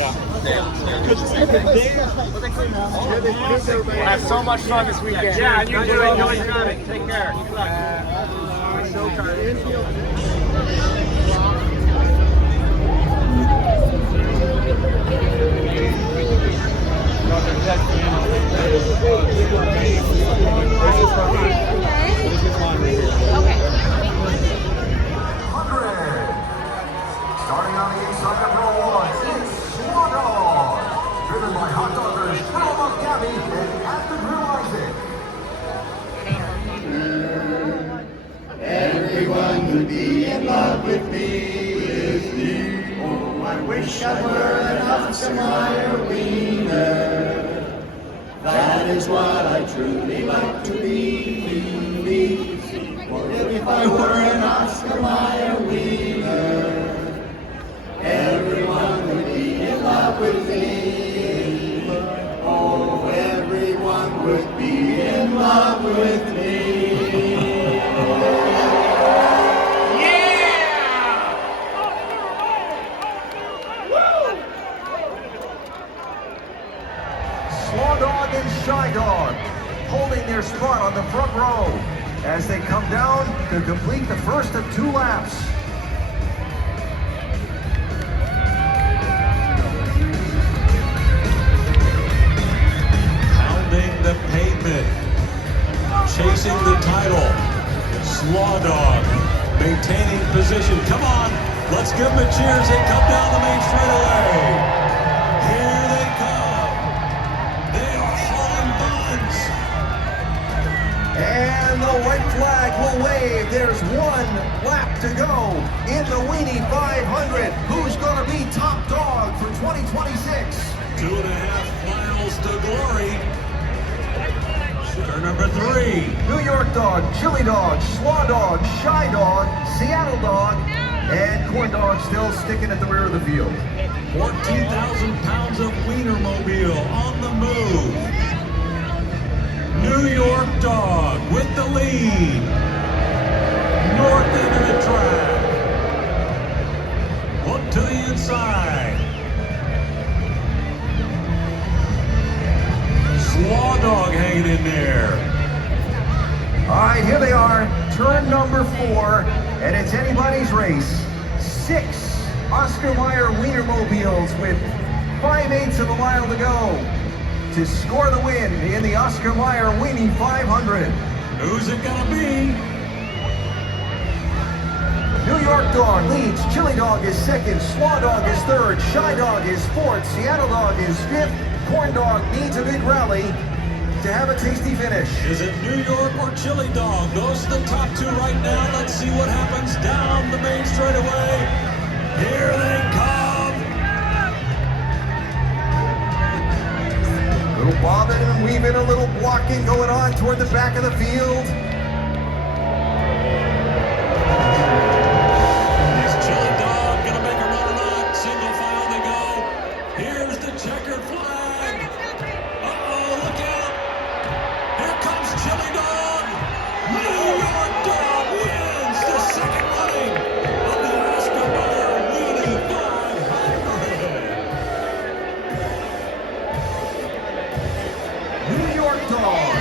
We'll have so much fun this weekend. Yeah, and you too. Enjoy traffic. Take care. Good luck. I'm so tired. Starting on the inside of row one, it's Swan Dog, driven by hot doggers Phil Gabby and Active Real Isaac. Everyone would be in love with me. Oh, I wish I were an Oscar wiener. That is what I truly like to be. For if I were an Oscar wiener, everyone would be in love with me. Oh, everyone would be in love with me. Swan Dog and Shy Dog holding their spot on the front row as they come down to complete the first of 2 laps. Pounding the pavement, chasing the title. Swan Dog maintaining position. Come on, let's give them a cheer as they come down the main straightaway. Here they come. They are hauling buns. And the white flag will wave. There's 1 lap to go in the Weenie 500. Who's going to be top dog for 2026? 2.5 miles to glory. Turn number 3. New York Dog, Chili Dog, Swan Dog, Shy Dog, Seattle Dog, and Corn Dog still sticking at the rear of the field. 14,000 pounds of Wienermobile on the move. New York Dog with the lead. North end of the track. Look to the inside. Swan Dog hanging in there. All right, here they are, turn number 4, and it's anybody's race. 6 Oscar Mayer Wienermobiles with 5/8 of a mile to go to score the win in the Oscar Mayer Weenie 500. Who's it gonna be? New York Dog leads, Chili Dog is 2nd, Swan Dog is 3rd, Shy Dog is 4th, Seattle Dog is 5th, Corn Dog needs a big rally to have a tasty finish. Is it New York or Chili Dog? Those are the top 2 right now. Let's see what happens down the main straightaway. Here they come. A little bobbing and weaving, a little blocking going on toward the back of the field. Is Chili Dog gonna make a run or not? Single file they go. Here's the checkered flag. Uh-oh, look out. Here comes Chili Dog. New York Dog wins the 2nd running of the Oscar Mayer Weenie 500. New York Dog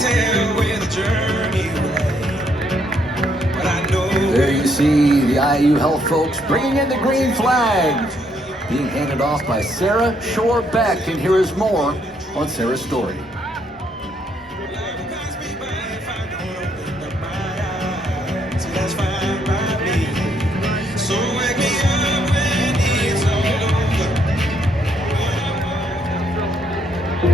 tell where the journey lay, but I know. There you see the IU Health folks bringing in the green flag, being handed off by Sarah Shore-Beck, and here is more on Sarah's story.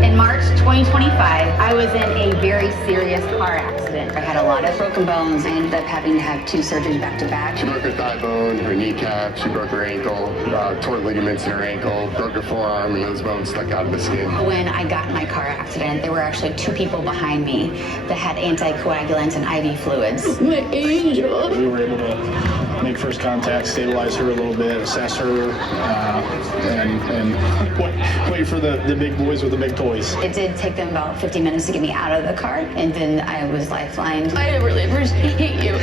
In March 2025, I was in a very serious car accident. I had a lot of broken bones. I ended up having to have 2 surgeries back to back. She broke her thigh bone, her kneecap, she broke her ankle, tore ligaments in her ankle, broke her forearm, and those bones stuck out of the skin. When I got in my car accident, there were actually 2 people behind me that had anticoagulants and IV fluids. My angel. We were able to make first contact, stabilize her a little bit, assess her, and wait for the big boys with the big toys. It did take them about 50 minutes to get me out of the car, and then I was lifelined. I really appreciate you.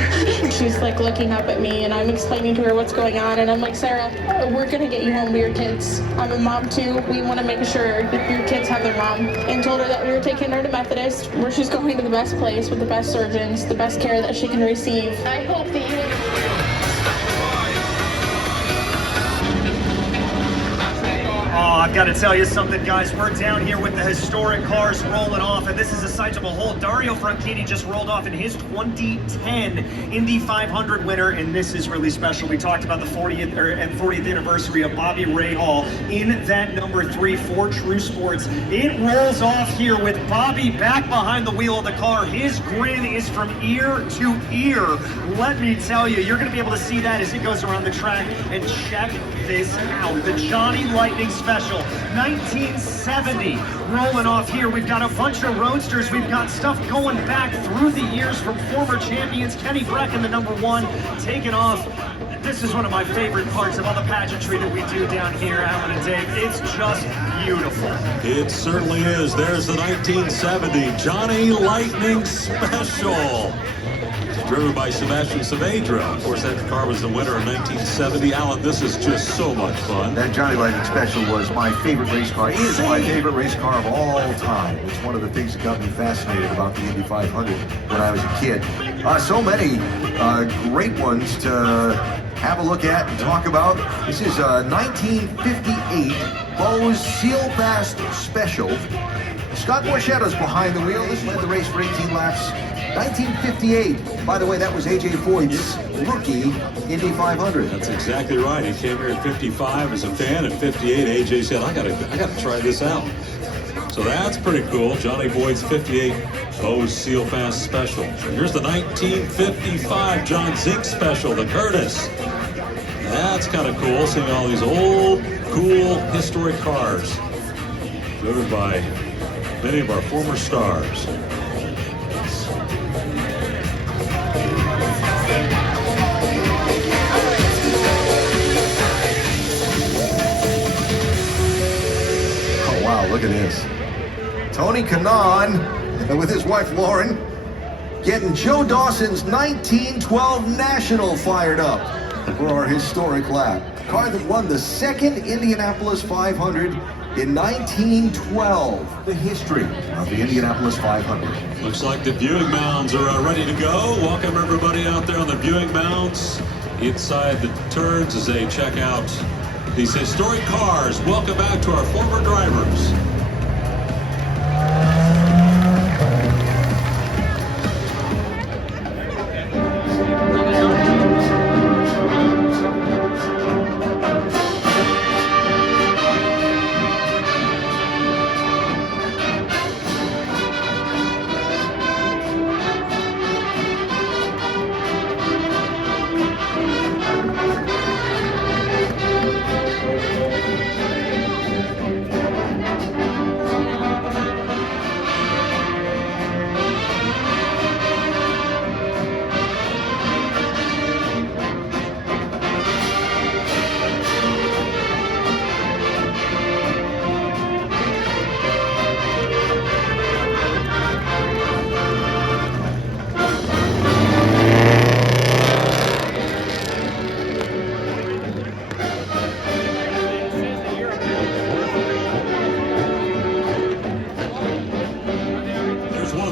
She's like looking up at me, and I'm explaining to her what's going on, and I'm like, Sarah, we're gonna get you home to your kids. I'm a mom too. We want to make sure that your kids have their mom. And told her that we were taking her to Methodist, where she's going to the best place with the best surgeons, the best care that she can receive. I hope that you. Oh, I've got to tell you something, guys. We're down here with the historic cars rolling off, and this is a sight to behold. Dario Franchitti just rolled off in his 2010 Indy 500 winner, and this is really special. We talked about the 40th anniversary of Bobby Rahal in that number 3 for True Sports. It rolls off here with Bobby back behind the wheel of the car. His grin is from ear to ear. Let me tell you, you're going to be able to see that as it goes around the track. And check this out. The Johnny Lightning Special 1970 rolling off here. We've got a bunch of roadsters. We've got stuff going back through the years from former champions. Kenny Brecken, the number 1, taking off. This is one of my favorite parts of all the pageantry that we do down here, Alan and Dave. It's just beautiful. It certainly is. There's the 1970 Johnny Lightning Special, driven by Sebastian Saavedra. Of course, that car was the winner in 1970. Alan, this is just so much fun. That Johnny Lightning Special was my favorite race car. It is my favorite race car of all time. It's one of the things that got me fascinated about the Indy 500 when I was a kid. So many great ones to have a look at and talk about. This is a 1958 Bose Seal Fast Special. Scott Borchetta's behind the wheel. This led the race for 18 laps. 1958. By the way, that was A.J. Foyt's rookie Indy 500. That's exactly right. He came here at 55 as a fan. At 58, A.J. said, I gotta try this out. So that's pretty cool. Johnny Boyd's 58 Bose Seal Fast Special. Here's the 1955 John Zink Special, the Curtis. That's kind of cool, seeing all these old, cool, historic cars driven by many of our former stars. Oh wow, look at this. Tony Kanaan and with his wife Lauren getting Joe Dawson's 1912 National fired up for our historic lap. Car that won the second Indianapolis 500 in 1912. The history of the Indianapolis 500. Looks like the viewing mounds are ready to go. Welcome everybody out there on the viewing mounds inside the turns as they check out these historic cars. Welcome back to our former drivers.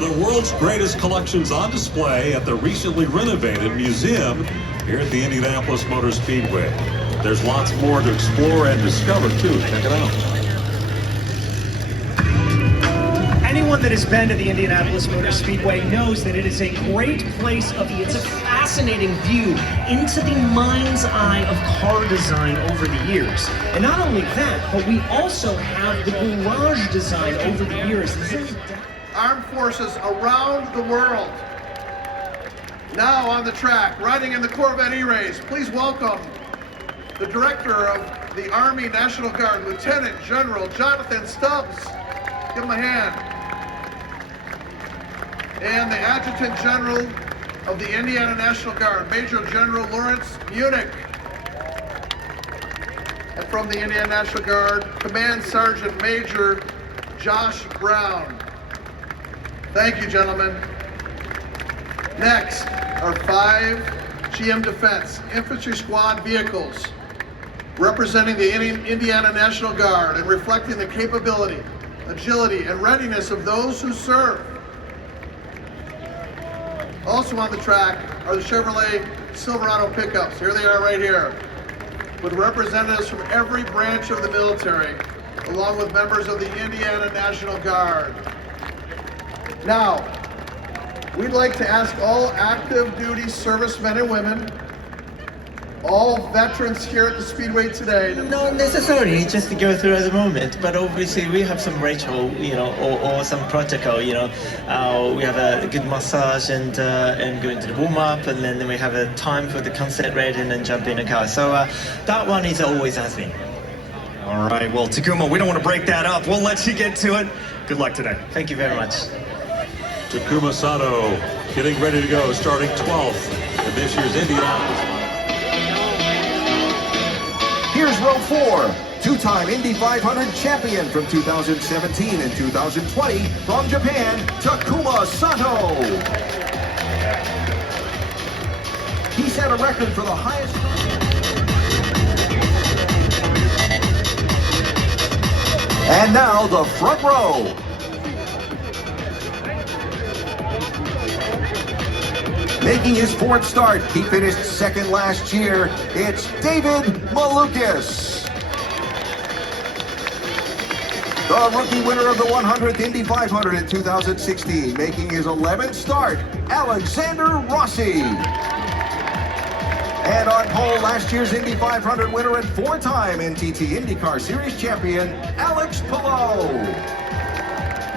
of the world's greatest collections on display at the recently renovated museum here at the Indianapolis Motor Speedway. There's lots more to explore and discover too. Check it out. Anyone that has been to the Indianapolis Motor Speedway knows that it is a great place it's a fascinating view into the mind's eye of car design over the years. And not only that, but we also have the garage design over the years. Armed forces around the world. Now on the track, riding in the Corvette E-Race, please welcome the Director of the Army National Guard, Lieutenant General Jonathan Stubbs. Give him a hand. And the Adjutant General of the Indiana National Guard, Major General Lawrence Munich. And from the Indiana National Guard, Command Sergeant Major Josh Brown. Thank you, gentlemen. Next are 5 GM Defense Infantry Squad vehicles representing the Indiana National Guard and reflecting the capability, agility, and readiness of those who serve. Also on the track are the Chevrolet Silverado pickups. Here they are right here, with representatives from every branch of the military, along with members of the Indiana National Guard. Now, we'd like to ask all active duty servicemen and women, all veterans here at the Speedway today. Not necessarily just to go through at the moment, but obviously we have some ritual, or some protocol, we have a good massage and go into the warm-up, and then we have a time for the concert raid and then jump in a car. So that one is always has been. All right, well, Takuma, we don't want to break that up. We'll let you get to it. Good luck today. Thank you very much. Takuma Sato getting ready to go, starting 12th in this year's Indianapolis. Here's row 4, two-time Indy 500 champion from 2017 and 2020 from Japan, Takuma Sato. He set a record for the highest. And now the front row. Making his 4th start, he finished 2nd last year. It's David Malukas. The rookie winner of the 100th Indy 500 in 2016, making his 11th start, Alexander Rossi. And on pole, last year's Indy 500 winner and 4-time NTT IndyCar Series champion, Alex Palou.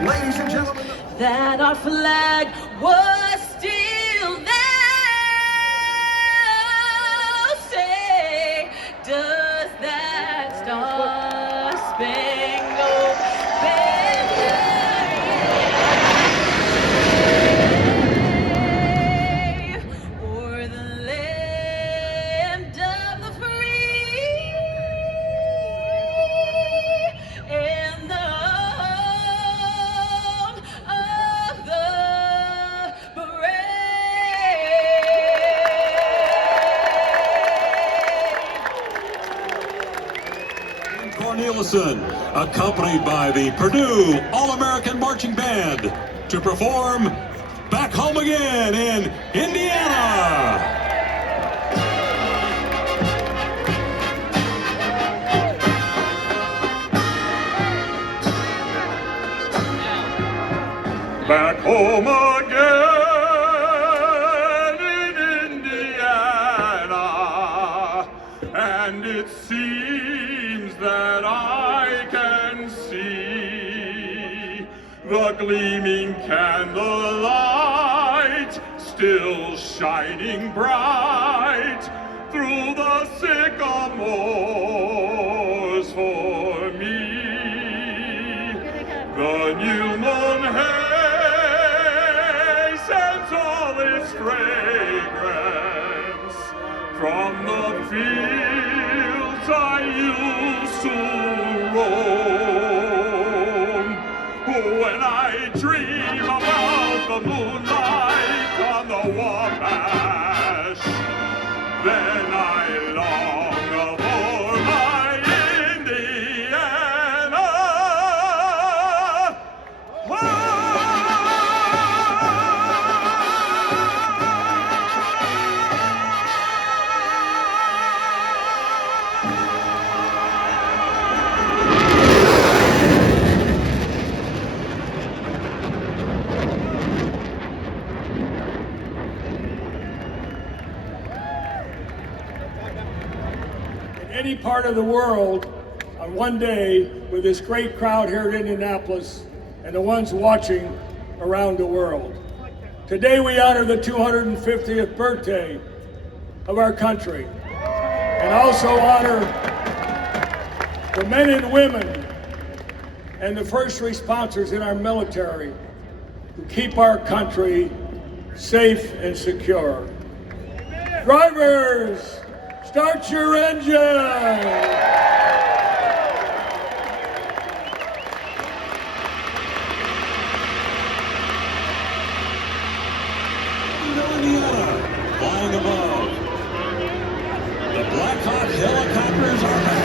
Ladies and gentlemen, that our flag was still there. Say, does that star-spangled banner wave o'er the land of the free and the home of the brave? Cornelison, accompanied by the Purdue All-American Marching Band, to perform Back Home Again in Indiana. Back home again in Indiana, and it seems that I can see the gleaming candlelight still shining bright through the sycamores for me. The new moon haze sends all its fragrance from the fields I used to roam. When I dream about the moonlight on the Wabash, then I long for my Indiana. any part of the world on one day with this great crowd here at Indianapolis and the ones watching around the world. Today we honor the 250th birthday of our country and also honor the men and women and the first responders in our military who keep our country safe and secure. Drivers, start your engine! Flying above. The Black Hawk helicopters are back.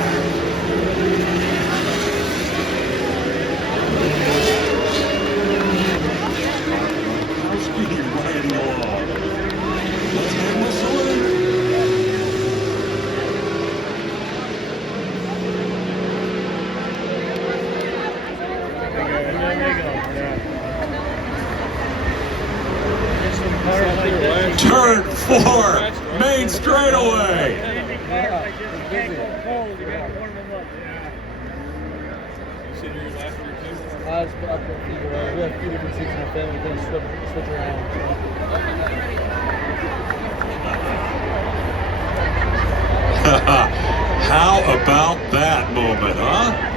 Housekeeping riding along. Let's give him a salute. Turn 4, main straightaway. How about that moment, huh?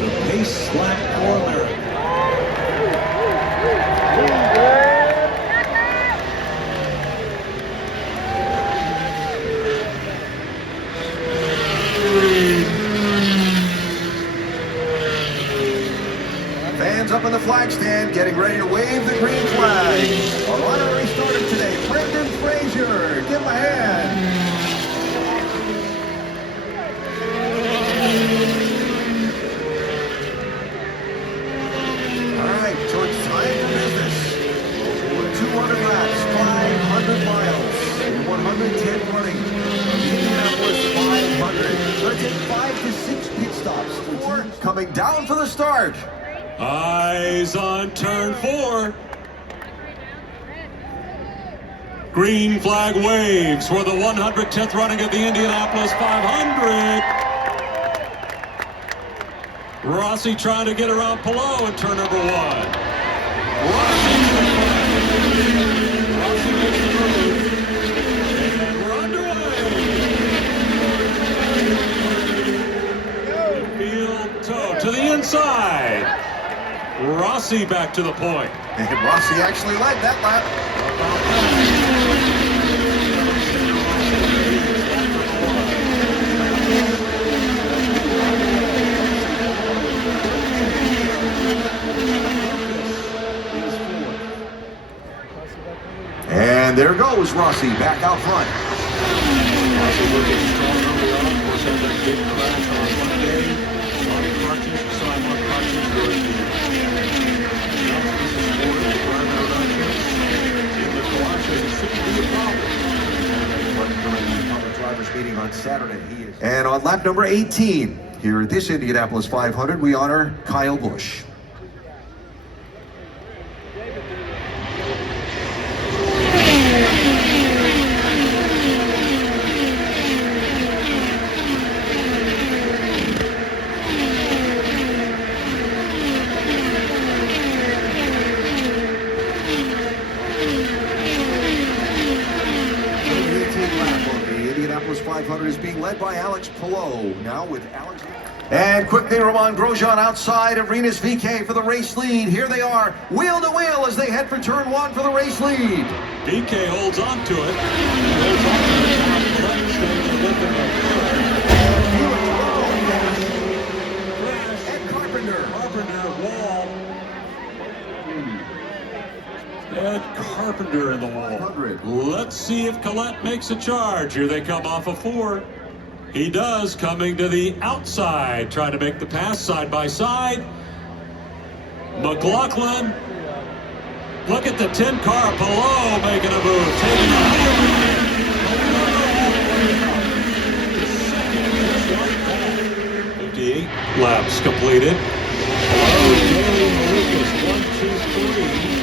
The pace lap for America. Fans up in the flag stand getting ready to wave the green flag. Our honorary starter today, Brendan Frazier. Give him a hand. All right, so it's time for business. 200 laps, 500 miles, and 110 running of the Indianapolis 500. Going to take 5 to 6 pit stops. 4 coming down for the start. Eyes on turn 4. Green flag waves for the 110th running of the Indianapolis 500. Rossi trying to get around Palou in turn number 1. Rossi makes the move. And we're underway. The field toe to the inside. Rossi back to the point. And Rossi actually led that lap. And there goes Rossi back out front. Rossi looking strong early on. Of course, had that big crash on Monday. Sorry, crutches. You saw him on crutches during the Drivers meeting on Saturday. And on lap number 18, here at this Indianapolis 500, we honor Kyle Busch. Indianapolis 500 is being led by Alex Palou. Now with Alex. And quickly, Romain Grosjean outside of Rinus VeeKay for the race lead. Here they are, wheel to wheel as they head for turn 1 for the race lead. VeeKay holds on to it. Holds on to the top left, staying with him. And Carpenter, wall. Ed Carpenter in the wall. Let's see if Collette makes a charge. Here they come off of 4. He does, coming to the outside, trying to make the pass side by side. McLaughlin. Look at the 10-car Palou making a move, taking a high lead. 58 laps completed. Lucas, 1, 2, 3.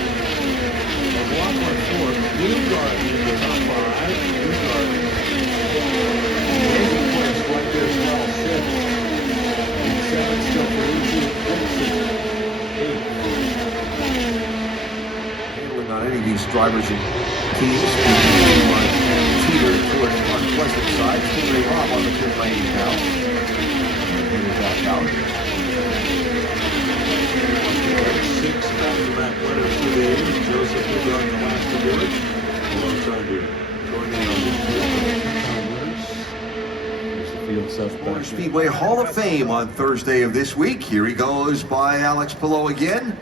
McLaughlin fourth. Newgarden in the top 5. Newgarden. Points right there as well. 6th. And 7th still for Indy. 8th. Not any of these drivers and teams teeter towards unpleasant side. Stingray Rob on the pit lane now. Here's back out. 6 back-to-back winners today. Joseph Newgarden the last to do it. Palou trying to join in on the field stuff. Motor Speedway Hall of Fame on Thursday of this week. Here he goes by Alex Palou again.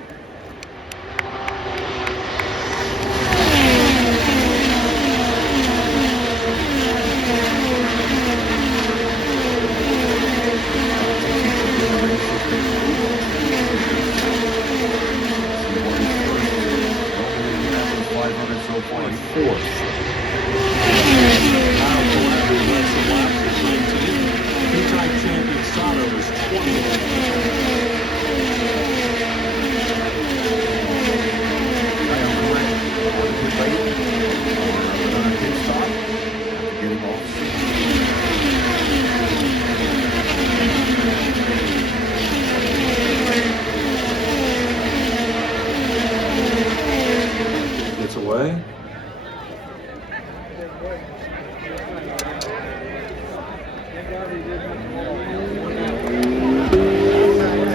Two-time champion Sato was 20. Gets away.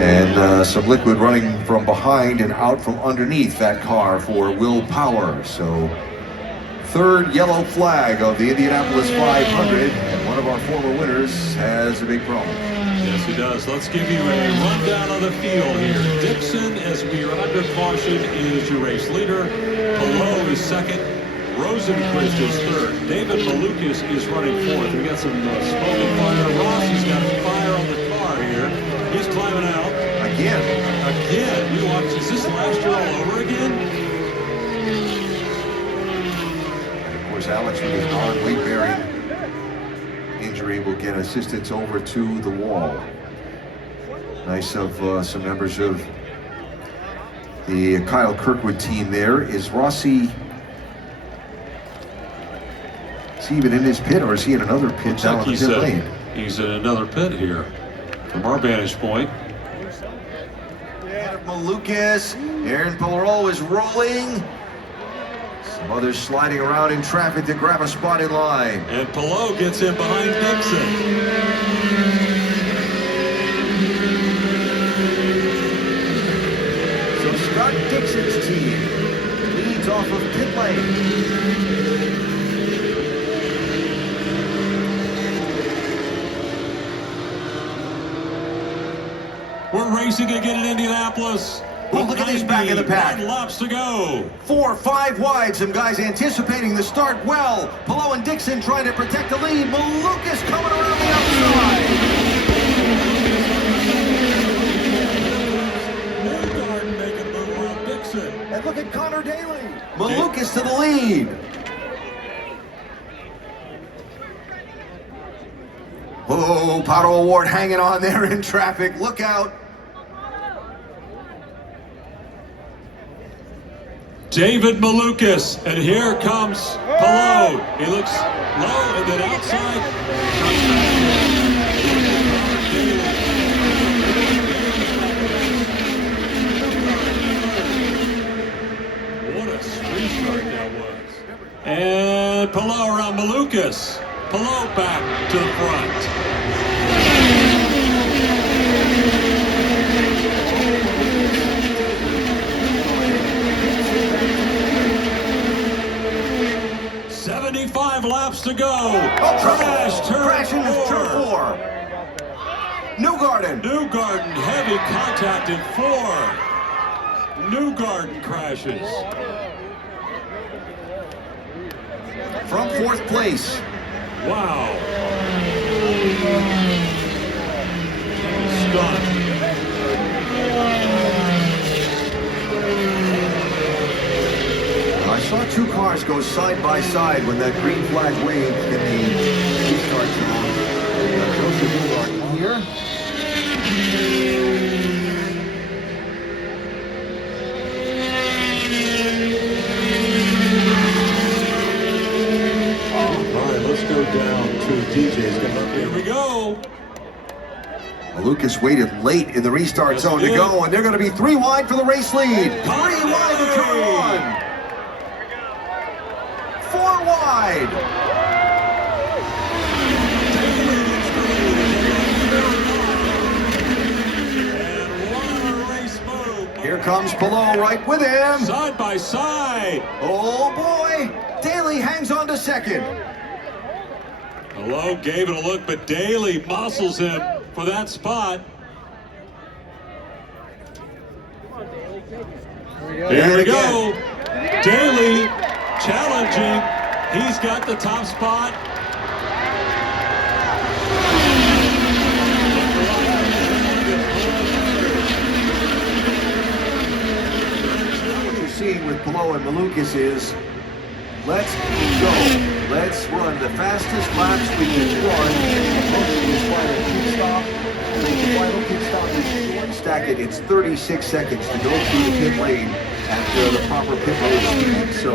And some liquid running from behind and out from underneath that car for Will Power. So third yellow flag of the Indianapolis 500, and one of our former winners has a big problem. Yes, he does. Let's give you a rundown of the field here. Dixon, as we are under caution, is your race leader. Palou is second. Rosenquist is third. David Malukas is running fourth. We got some smoke and fire. Rossi's got fire on the car here. He's climbing out. Again. Again. You watch. Is this last year all over again? And of course, Alex with his non-weight bearing injury will get assistance over to the wall. Nice of some members of the Kyle Kirkwood team there. Is Rossi, is he even in his pit, or is he in another pit down in the pit lane? He's in another pit here from our vantage point. Malukas, Aaron Palou is rolling. Some others sliding around in traffic to grab a spot in line. And Palou gets in behind Dixon. So Scott Dixon's team leads off of pit lane. We're racing again in Indianapolis. Well, look at this back of the pack. 9 laps to go. 4, 5 wide. Some guys anticipating the start well. Palou and Dixon trying to protect the lead. Malukas coming around the outside. Newgarden making a move around Dixon. And look at Connor Daly. Malukas to the lead. Oh, Pato Award hanging on there in traffic. Look out. David Malukas, and here comes Palou. He looks low and then outside. What a restart that was. And Palou around Malukas. Palou back to the front. Laps to go. Crash, turn 4. Newgarden, heavy contact in 4. Newgarden crashes. From 4th place. Wow. Stunned. cars go side by side when that green flag waves in the restart zone. Joseph Goulart here. All right, let's go down to DJ's. Here we go. Lucas waited late in the restart zone to go, and they're going to be 3 wide for the race lead. 3 wide to turn 1. 4 wide. Here comes Palou right with him. Side by side. Oh boy, Daly hangs on to second. Palou gave it a look, but Daly muscles him for that spot. Here we go. Daly challenging. He's got the top spot. What you're seeing with Palou and Malukas is, let's go. Let's run the fastest laps we can run. This final pit stop. The final pit stop is short. Stack it. It's 36 seconds to go through the pit lane after the proper pit road speed. So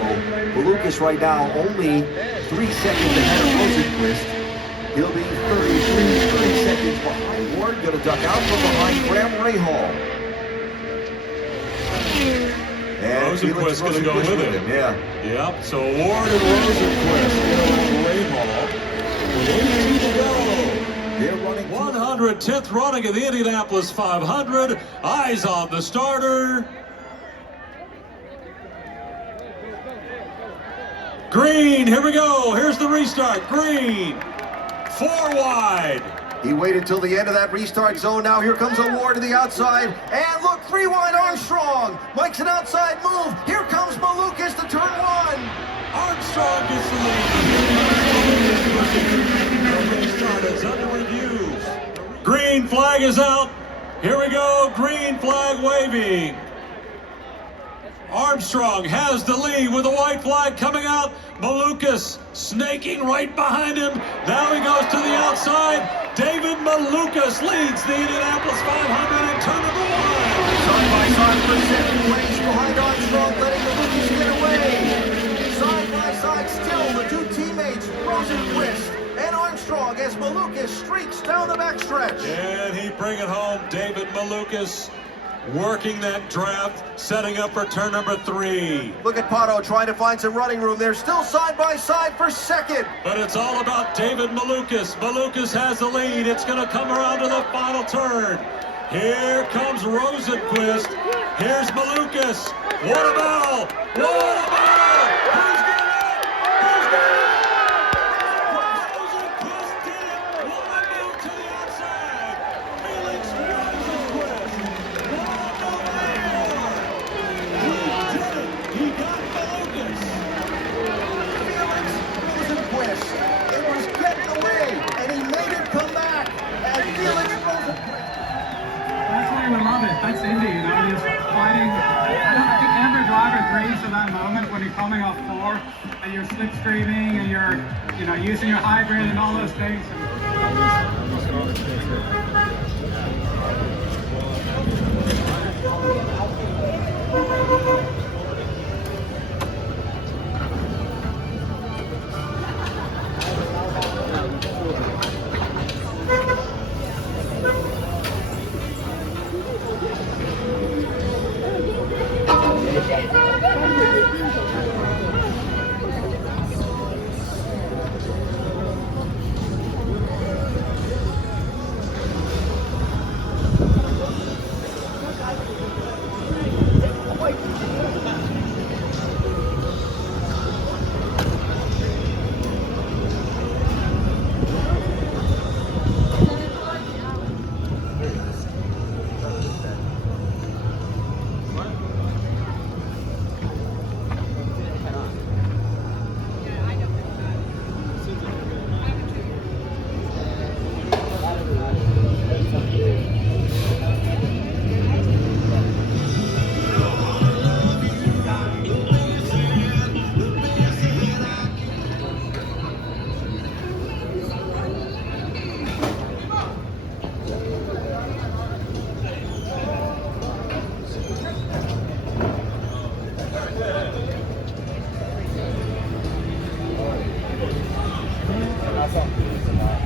Malukas right now only 3 seconds ahead of Rosenquist. He'll be 30 seconds behind Ward. Going to duck out from behind Graham Rahal. And Rosenquist going to go with him. Yeah. Yep. So Ward and Rosenquist in Rahal. With 18 to go. They're running 110th running of the Indianapolis 500. Eyes on the starter. Green. Here we go. Here's the restart. Green. 4 wide. He waited till the end of that restart zone. Now here comes a Ward to the outside. And look, 3 wide Armstrong. Mike's an outside move. Here comes Malukas to turn 1. Armstrong gets the lead. The restart is under review. Green flag is out. Here we go. Green flag waving. Armstrong has the lead with the white flag coming out. Malukas snaking right behind him. Now he goes to the outside. David Malukas leads the Indianapolis 500 in turn number 1. Side by side for second place behind Armstrong, letting Malukas get away. Side by side still, the 2 teammates, Rosenquist and Armstrong, as Malukas streaks down the backstretch. And he bring it home. David Malukas working that draft, setting up for turn number 3. Look at Pato trying to find some running room. They're still side by side for second. But it's all about David Malukas. Malukas has the lead. It's going to come around to the final turn. Here comes Rosenquist. Here's Malukas. What a battle! What a battle! Who's going to win it? Who's going to win it? Rosenquist did it. What a move to the outside. Felix Rosenquist. He got Malukas. Felix Rosenquist. It was getting away, and he made it come back. And Felix Rosenquist. That's why we love it. That's Indy, you know, he's fighting. I think every driver dreams of that moment when you're coming off 4 and you're slipstreaming and you're, you know, using your hybrid and all those things.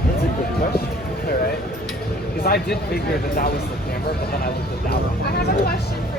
That's a good question. All right. Because I did figure that was the camera, but then I looked at that one. I have a question